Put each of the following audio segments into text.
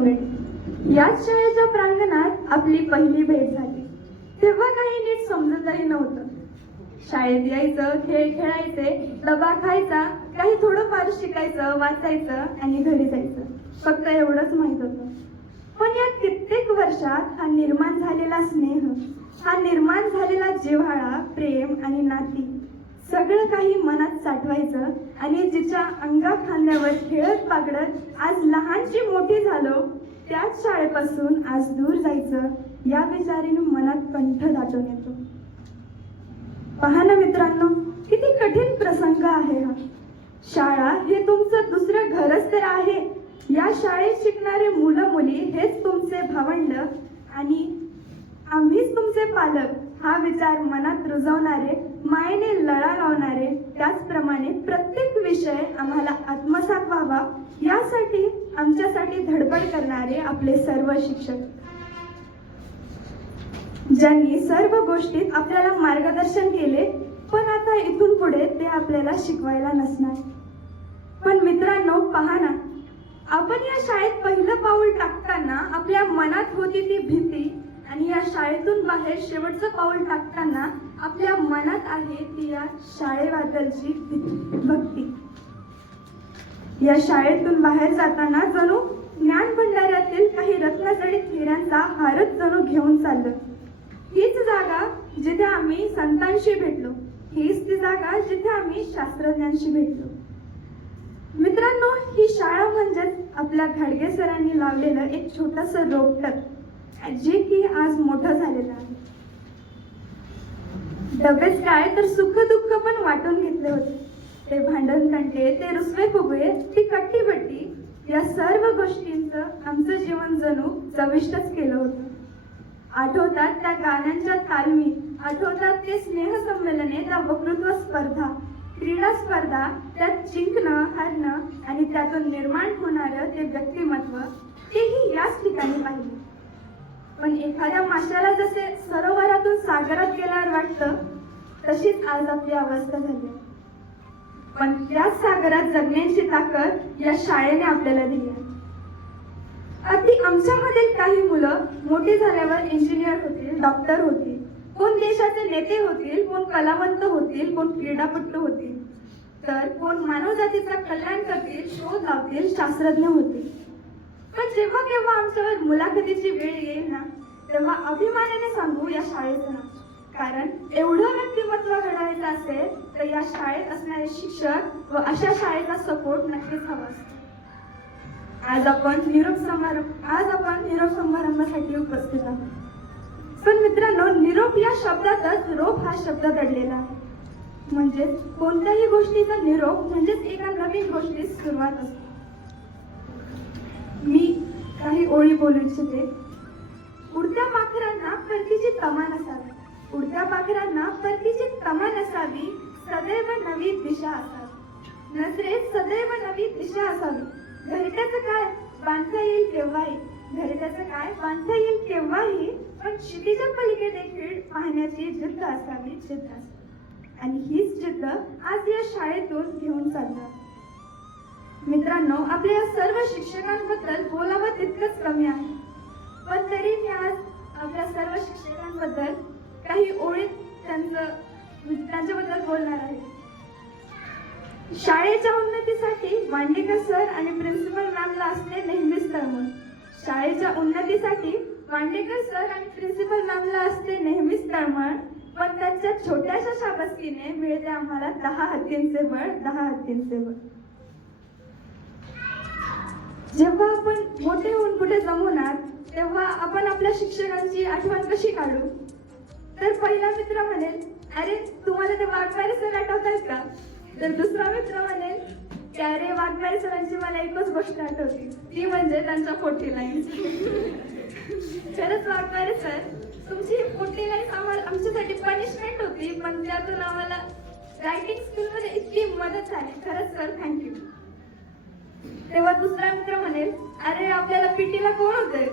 सवंगडी. याच शाळेच्या प्रांगणात आपली पहिली भेट झाली. तेव्हा काही नीट समजतही नव्हतं. शाळेत यायचं, खेळ खेळायचे, डबा खायचा, काही थोडंफार शिकायचं, वाचायचं आणि घरी जायचं, फक्त एवढंच माहित होतं. पण या कित्येक वर्षात हा निर्माण झालेला स्नेह, हा निर्माण झालेला जिव्हाळा, प्रेम आणि नाती सगळं काही मनात साठवायचं आणि जिच्या अंगा खांद्यावर खेळत पागडत आज लहानची मोठी झालो, त्याच शाळेपासून आज दूर जायचं या विचाराने मनात कंठ दाटून येतो. पहा ना मित्रांनो, किती कठीण प्रसंग आहे हा. शाळा हे तुमचं दुसरं घरच तर आहे. या शाळेत शिकणारे मुलं मुली हेच तुमचे भावंड आणि आम्हीच तुमचे पालक हा विचार मनात रुजवणारे, मायेने लळा लावणारे, त्याचप्रमाणे प्रत्येक विषय आम्हाला आत्मसात व्हावा यासाठी आमच्यासाठी धडपड करणारे आपले सर्व शिक्षक, ज्यांनी सर्व गोष्टीत आपल्याला मार्गदर्शन केले, पण आता इथून पुढे ते आपल्याला शिकवायला नसणार. पण मित्रांनो पहा ना, आपण या शाळेत पहिलं पाऊल टाकताना आपल्या मनात होती ती भीती आणि या शाळेतून बाहेर शेवटचं पाऊल टाकताना आपल्या मनात आहे ती या शाळेबद्दलची भक्ती. या शाळेतून बाहेर जाताना जणू ज्ञान भंडाऱ्यातील काही रत्नजडित हिऱ्यांचा हारच जणू घेऊन चाललो. हीच जागा जिथे आम्ही संतांशी भेटलो, हीच ती जागा जिथे आम्ही शास्त्रज्ञांशी भेटलो. मित्रांनो, ही शाळा म्हणजेच आपल्या घाडगे सरांनी लावलेलं एक छोटंसं रोपटं, जे की आज मोठं झालेलं आहे. डबेच काय तर सुख दुःख पण वाटून घेतले होते. ते भांडण तंटे, ते रुसवे फुगवे, ती कट्टीबट्टी, या सर्व गोष्टींचं आमचं जीवन जणू चविष्टच केलं होतं. आठवतात त्या गाण्यांच्या तालमी, आठवतात ते स्नेहसंमेलने, त्या वक्तृत्व स्पर्धा, क्रीडा स्पर्धा, त्यात जिंकणं हारणं आणि त्यातून निर्माण होणारं ते व्यक्तिमत्व, तेही याच ठिकाणी पाहिले. पण एखाद्या माशाला जसे सरोवरातून सागरात गेल्यावर वाटतं, तशीच आज आपली अवस्था झाली. पण त्याच सागरात जगण्याची ताकद या शाळेने आपल्याला दिली आहे. अगदी आमच्यामधील काही मुलं मोठी झाल्यावर इंजिनियर होतील, डॉक्टर होतील, कोण देशाचे नेते होतील, कोण कलावंत होतील, कोण क्रीडापटू होतील, तर कोण मानवजातीचा कल्याण करतील, शोध लावतील, शास्त्रज्ञ होतील. पण जेव्हा केव्हा आमच्यावर मुलाखतीची वेळ येईल ना, तेव्हा अभिमानाने सांगू या शाळेचं नाव. कारण एवढं व्यक्तिमत्व घडवायचं असेल तर या शाळेत असणारे शिक्षक व अशा शाळेचा सपोर्ट नक्कीच हवा असतो. आज आपण निरोप समारंभासाठी उपस्थित आहोत. पण मित्रांनो, निरोप या शब्दातच रोप हा शब्द दडलेला आहे. म्हणजेच कोणत्याही गोष्टीचा निरोप म्हणजेच एका नवीन गोष्टीस सुरुवात असते. मी काही ओळी बोलू इच्छिते. उडत्या पाखरांना परतीची तमा नसावी, उडत्या पाखरांना परतीची तमा नसावी, सदैव नवी दिशा असावी, नजरेत सदैव नवी दिशा असावी. घरट्याचं काय बांधता येईल केव्हाही, घरट्याचं काय बांधता येईल केव्हाही, पण क्षितिजा पलीकडे देखील पाहण्याची जिद्द असावी, जिद्द असावी. आणि हीच जिद्द आज या शाळेतून घेऊन चाललो. मित्रांनो, आपल्या या सर्व शिक्षकांबद्दल बोलावं तितकंच कमी आहे. पण तरी मी आज आपल्या सर्व शिक्षकांबद्दल काही ओळीत त्यांच्याबद्दल बोलणार आहे. शाळेच्या उन्नतीसाठी वांडेकर सर आणि प्रिन्सिपल मॅमला असते नेहमीच तळमळ. शाळेच्या उन्नतीसाठी वांडेकर सर आणि प्रिन्सिपल मॅमला असते नेहमीच तळमळ. पण त्यांच्या छोट्याशा शाबासकीने मिळते आम्हाला 10 हत्तींचे बळ, 10 हत्तींचे बळ. जेव्हा आपण मोठे होऊन कुठे जमवणार तेव्हा आपण आपल्या शिक्षकांची आठवण कशी काढू? तर पहिला मित्र म्हणेल, अरे तुम्हाला ते वाघमारे सर आठवतात का? तर दुसरा मित्र म्हणेल की अरे वाघमारे सरांची मला एकच गोष्ट आठवते, ती म्हणजे त्यांच्या 40 लाईन्स. खरंच वाघमारे सर, तुमची 40 लाईन्स आम्हाला आमच्यासाठी पनिशमेंट होती, पण त्यातून आम्हाला रायटिंग स्किलमध्ये इतकी मदत झाली. खरंच सर, थँक्यू. तेव्हा दुसरा मित्र म्हणेल, अरे आपल्याला पीटीला कोण होते?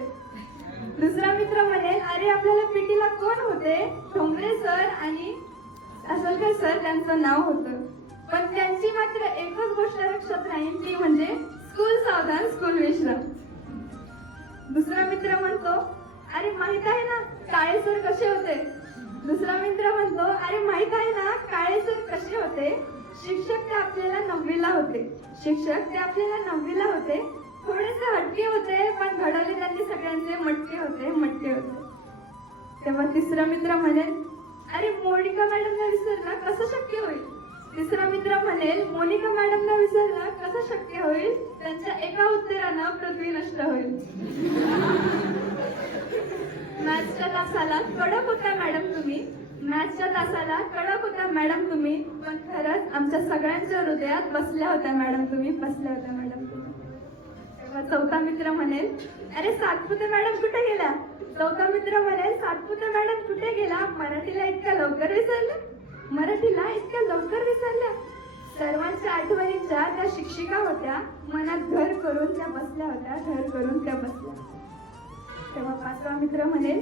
दुसरा मित्र म्हणेल, अरे आपल्याला पीटीला कोण होते? ठोंबरे सर आणि असलकर सर त्यांचं नाव होतं. पण त्यांची मात्र एकच गोष्ट लक्षात राहील, ती म्हणजे स्कूल सावधान, स्कूल विश्राम. मित्र म्हणतो, अरे माहित आहे ना काळे सर कसे होते. दुसरा मित्र म्हणतो, अरे माहित आहे ना काळे सर कसे होते. शिक्षक ते आपल्याला 9वीला होते. शिक्षक ते आपल्याला 9वीला होते. थोडेसे हटके होते, पण घडवले त्यांनी सगळ्यांचे मटके होते, मटके होते. तेव्हा तिसरा मित्र म्हणेल, अरे मोनिका मॅडमला विसरणं कसं शक्य होईल. तिसरा मित्र म्हणेल, मोनिका मॅडमला विसरणं कसं शक्य होईल. त्यांच्या एका उत्तरानं पृथ्वी नष्ट होईल. मॅथ्सच्या तासाला कडक होता मॅडम तुम्ही. मॅथ्सच्या तासाला कडक होता मॅडम तुम्ही. पण खरंच आमच्या सगळ्यांच्या हृदयात बसल्या होत्या मॅडम तुम्ही, बसल्या होत्या मॅडम तुम्ही. तेव्हा चौथा मित्र म्हणेल, अरे सातपुते मॅडम कुठे गेल्या. चौथा मित्र म्हणेल, सातपुते मॅडम कुठे गेला. मराठीला इतक्या लवकर विसरल्या. मराठीला इतक्या लवकर विसरल्या. सर्वांच्या आठवणीच्या त्या शिक्षिका होत्या. मनात घर करून त्या बसल्या होत्या, घर करून त्या बसल्या. तेव्हा पाचवा मित्र म्हणेल,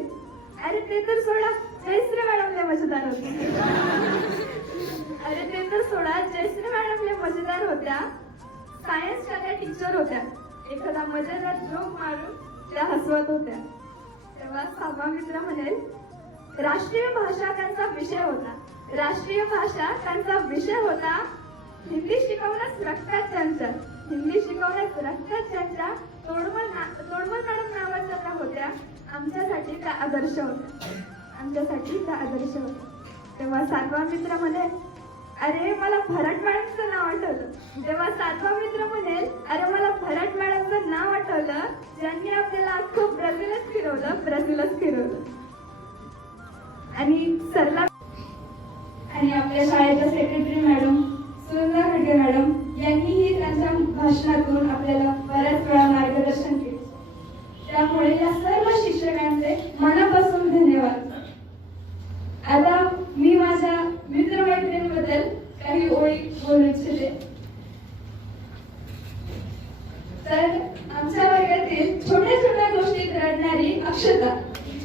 अरे ते तर सोडा, जयश्री मॅडमले मजेदार होते. अरे ते तर सोडा, जयश्री मॅडमले मजेदार होत्या. सायन्सच्या त्या टीचर होत्या. एखादा मजेदार जोक मारून त्या हसवत होत्या. तेव्हा सहावा मित्र म्हणेल, राष्ट्रीय भाषा त्यांचा विषय होता. राष्ट्रीय भाषा त्यांचा विषय होता. हिंदी शिकवण्यास रक्तात त्यांच्या. हिंदी शिकवण्यास रक्तात त्यांच्या. तोडमल मॅडम नावाच्या त्या होत्या. आमच्यासाठी त्या आदर्श होत्या. आमच्यासाठी त्या आदर्श होत्या. तेव्हा सातवा मित्र म्हणेल, अरे मला भरत मॅडमचं नाव आठवलं. तेव्हा सातवा मित्र म्हणेल, अरे मला भरत मॅडमचं नाव आठवलं, ज्यांनी आपल्याला अख्खं ब्राझीलच फिरवलं, ब्राझीलच फिरवलं. आणि सरला आणि आपल्या शाळेच्या secretary madam Sunanda Khadke madam यांनीही त्यांच्या भाषणातून आपल्याला बऱ्याच वेळा मार्गदर्शन केले. त्यामुळे या सर्व शिक्षकांचे मनापासून धन्यवाद. आता मी माझ्या मित्रमैत्रिणींबद्दल काही ओळी बोलू इच्छिते. तर आमच्या वर्गातील छोट्या छोट्या गोष्टीत रडणारी अक्षता,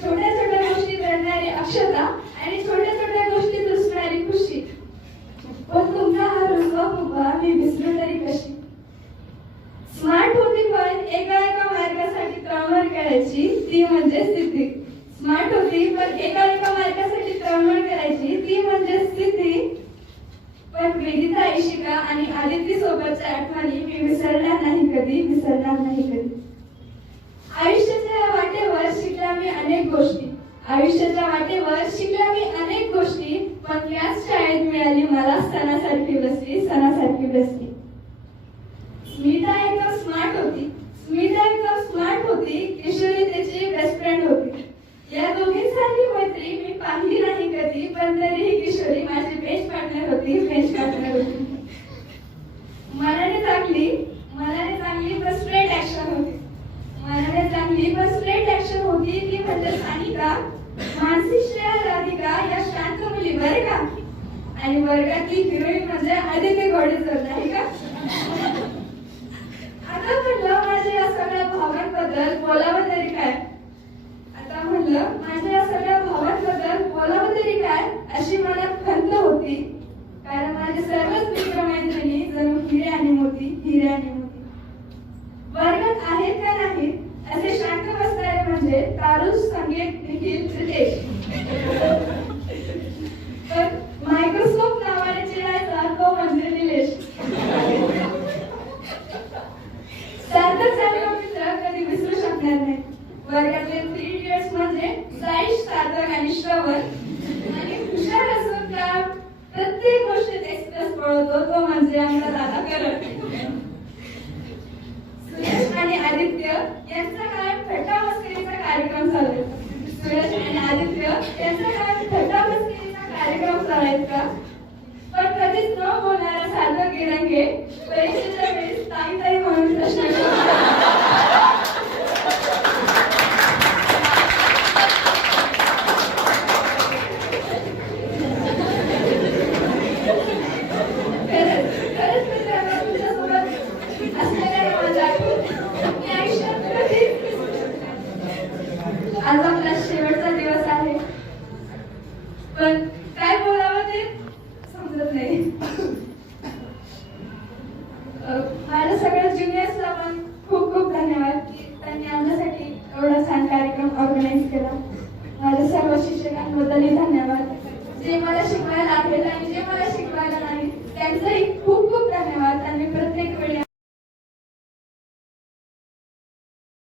छोट्या छोट्या गोष्टीत रडणारी अक्षता आणि छोट्या छोट्या गोष्टीत रुसणारी खुशी. पण तुमचा हा रुसवा फुगवा मी विसरू तरी कशी. स्मार्ट होती पण एका मार्गासाठी तळमळ करायची, ती म्हणजे सिद्धी. स्मार्ट होती पण एका मार्गासाठी तळमळ करायची, ती म्हणजे सिद्धी. पण वेदिता, इशिका आणि आदिती सोबतच्या आठवणी मी विसरणार नाही कधी, विसरणार नाही कधी. आयुष्याच्या वाटेवर शिकला मी अनेक गोष्टी. आयुष्याच्या वाटेवर शिकला मी अनेक गोष्टी. पण याच शाळेत मिळाली मला सणासारखी बसली, सणासारखी बसली. स्मिता एकदम स्मार्ट होती. स्मिता एकदम स्मार्ट होती. किशोरी त्याची बेस्ट फ्रेंड होती. या दोघींसारखी मैत्री मी पाहिली नाही कधी. पण तरीही किशोरी माझी बेस्ट पार्टनर होती, बेस्ट पार्टनर होती. मनाने चांगली पण स्ट्रेट ऍक्शन होती. मनाने चांगली पण स्ट्रेट ऍक्शन होती. ती म्हणजे सानिका, मानसी, श्रेया, राधिका या शांत मुली बरे का. आणि वर्गातली हिरोईन म्हणजे आदिती घोडेकर नाही का. आता म्हणलं माझ्या या सगळ्या भावांबद्दल बोलावं तरी काय. आता म्हणलं माझ्या या सगळ्या भावांबद्दल बोलावं तरी काय अशी मनात खंत होती. कारण माझे सर्वच मित्रमैत्रिणी जणू हिरे आणि मोती, हिरे आणि मोती. वर्गात आहेत का नाहीत असे शांत बसणारे म्हणजे तारू, संगीत, निखिल, रितेश. तर मायक्रोस्कोप नावाने चिडायचा तो म्हणजे निलेश. सार्थक मित्र कधी विसरू शकणार नाही. वर्गातले 3 इडियट्स म्हणजे साईश, सार्थक आणि श्रवण. आणि हुशार असून का प्रत्येक गोष्टीत एक्सप्रेस पळवतो तो म्हणजे आमचा दादा करण. सुरेश आणि आदित्य यांचा कायम थट्टा मस्करीचा कार्यक्रम चालायचा. सुरेश आणि आदित्य यांचा कायम थट्टा मस्करीचा कार्यक्रम चालायचा. पण कधीच न बोलणारा सार्थक गिरंगे परीक्षेच्या वेळी ताई म्हणून प्रश्न आज आपला शेवटचा दिवस आहे. पण काय बोलावं ते समजत नाही. माझ्या सगळ्या ज्युनियर्सला पण खूप खूप धन्यवाद की त्यांनी आमच्यासाठी एवढं छान ऑर्गनाईज केला. माझ्या सर्व शिक्षकांबद्दलही धन्यवाद, जे मला शिकवायला लागले